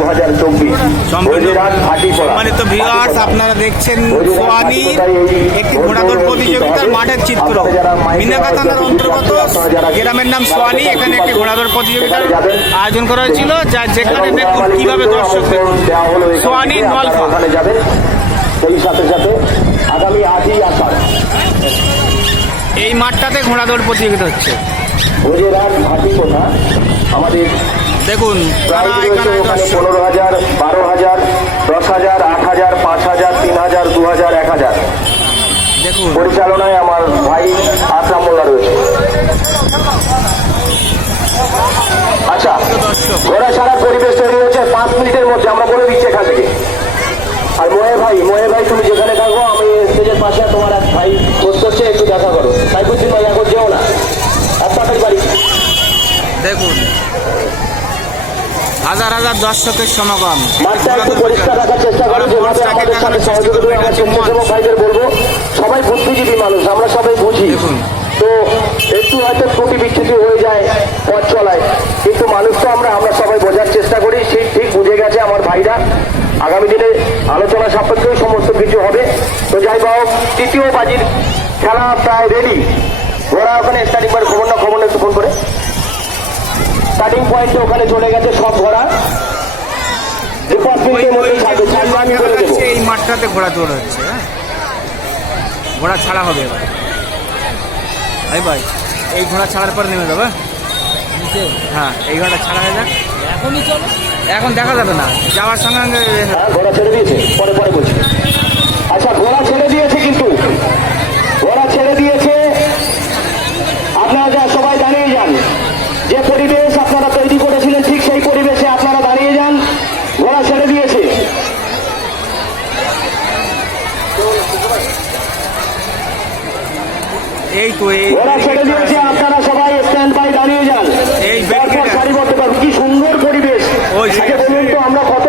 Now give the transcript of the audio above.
2024। সম্মানিত ভিউয়ার্স, আপনারা দেখছেন সোয়ানির একটি ঘোড়াদৌড় প্রতিযোগিতার মাঠের চিত্র। মিনাকা থানার অন্তর্গত গ্রামের নাম সোয়ানি। এখানে একটি ঘোড়াদৌড় প্রতিযোগিতার আয়োজন করা হয়েছিল, যা যেখানে দেখুন কিভাবে দর্শক দেখুন সোয়ানি নলফা। সেই সাথে সাথে আগামী 8ই আষাঢ় এই মাঠটাতে ঘোড়াদৌড় প্রতিযোগিতা হচ্ছে। ভোজেরহাট ঘাটি কোথা আমাদের দেখুন প্রায় এখানে 15,000, 12,000, 10,000, 8,000, 5,000, 3,000, 2,000, 1,000 দেখুন পরিচালনায় আমার ভাই আকরাম মোল্লা রয়েছে। আচ্ছা, ঘোড়া ছাড়ার পরিবেশ তৈরি হয়েছে 5 মিনিটের মধ্যে, আমরা বলে দিচ্ছি এখান থেকে। আর মোহে ভাই তুমি যেখানে থাকবো, আমি স্টেজের পাশে তোমার এক ভাই পোস্ট করছে, একটু দেখা করো। সাইফুদ্দিন ভাই এখন যেও না, এক তাড়াতাড়ি বাড়ি। দেখুন হাজার হাজার দর্শকের সমাগম। মাঠটা একটু পরিষ্কার রাখার চেষ্টা করো, যেভাবে আমাদের সাথে সহযোগিতা আমার স্বেচ্ছাসেবক ভাইদের বলবো, সবাই বুদ্ধিজীবী মানুষ, আমরা সবাই বুঝি। তো একটু হয়তো ত্রুটি বিচ্ছুতি হয়ে যায় পথ চলায়, কিন্তু মানুষ তো আমরা সবাই বোঝার চেষ্টা করি। সেই ঠিক বুঝে গেছে আমার ভাইরা। আগামী দিনে আলোচনা সাপেক্ষেও সমস্ত কিছু হবে। তো যাই হোক, তৃতীয় বাজির খেলা প্রায় রেডি। ওরা ওখানে স্টার্টিং পয়েন্ট খবর না একটু ফোন করে স্টার্টিং পয়েন্টে ওখানে চলে গেছে সব ঘোড়া। এই মাঠটাতে ঘোড়া দৌড় হচ্ছে, ঘোড়া ছাড়া হবে এবার। ভাই এই ঘোড়া ছাড়ার পর নেমে যাবে। হ্যাঁ, এই ঘোড়া ছাড়া হয়ে যাক, এখনই চলো। এখন দেখা যাবে না, যাওয়ার সঙ্গে সঙ্গে ঘোড়া ছেড়ে দিয়েছে, পরে বলছি। আচ্ছা, ঘোড়া ছেড়ে দিয়েছে, কিন্তু ঘোড়া ছেড়ে দিয়েছে। আপনারা যা সবাই দাঁড়িয়ে যান, যে পরিবেশ আপনারা তৈরি করেছিলেন ঠিক সেই পরিবেশে আপনারা দাঁড়িয়ে যান। ঘোড়া ছেড়ে দিয়েছে। এই তো ঘোড়া ছেড়ে দিয়েছে, আপনারা সবাই স্ট্যান্ড বাই দাঁড়িয়ে যান। এই সারিবদ্ধ, কি সুন্দর পরিবেশ। বলুন তো, আমরা কত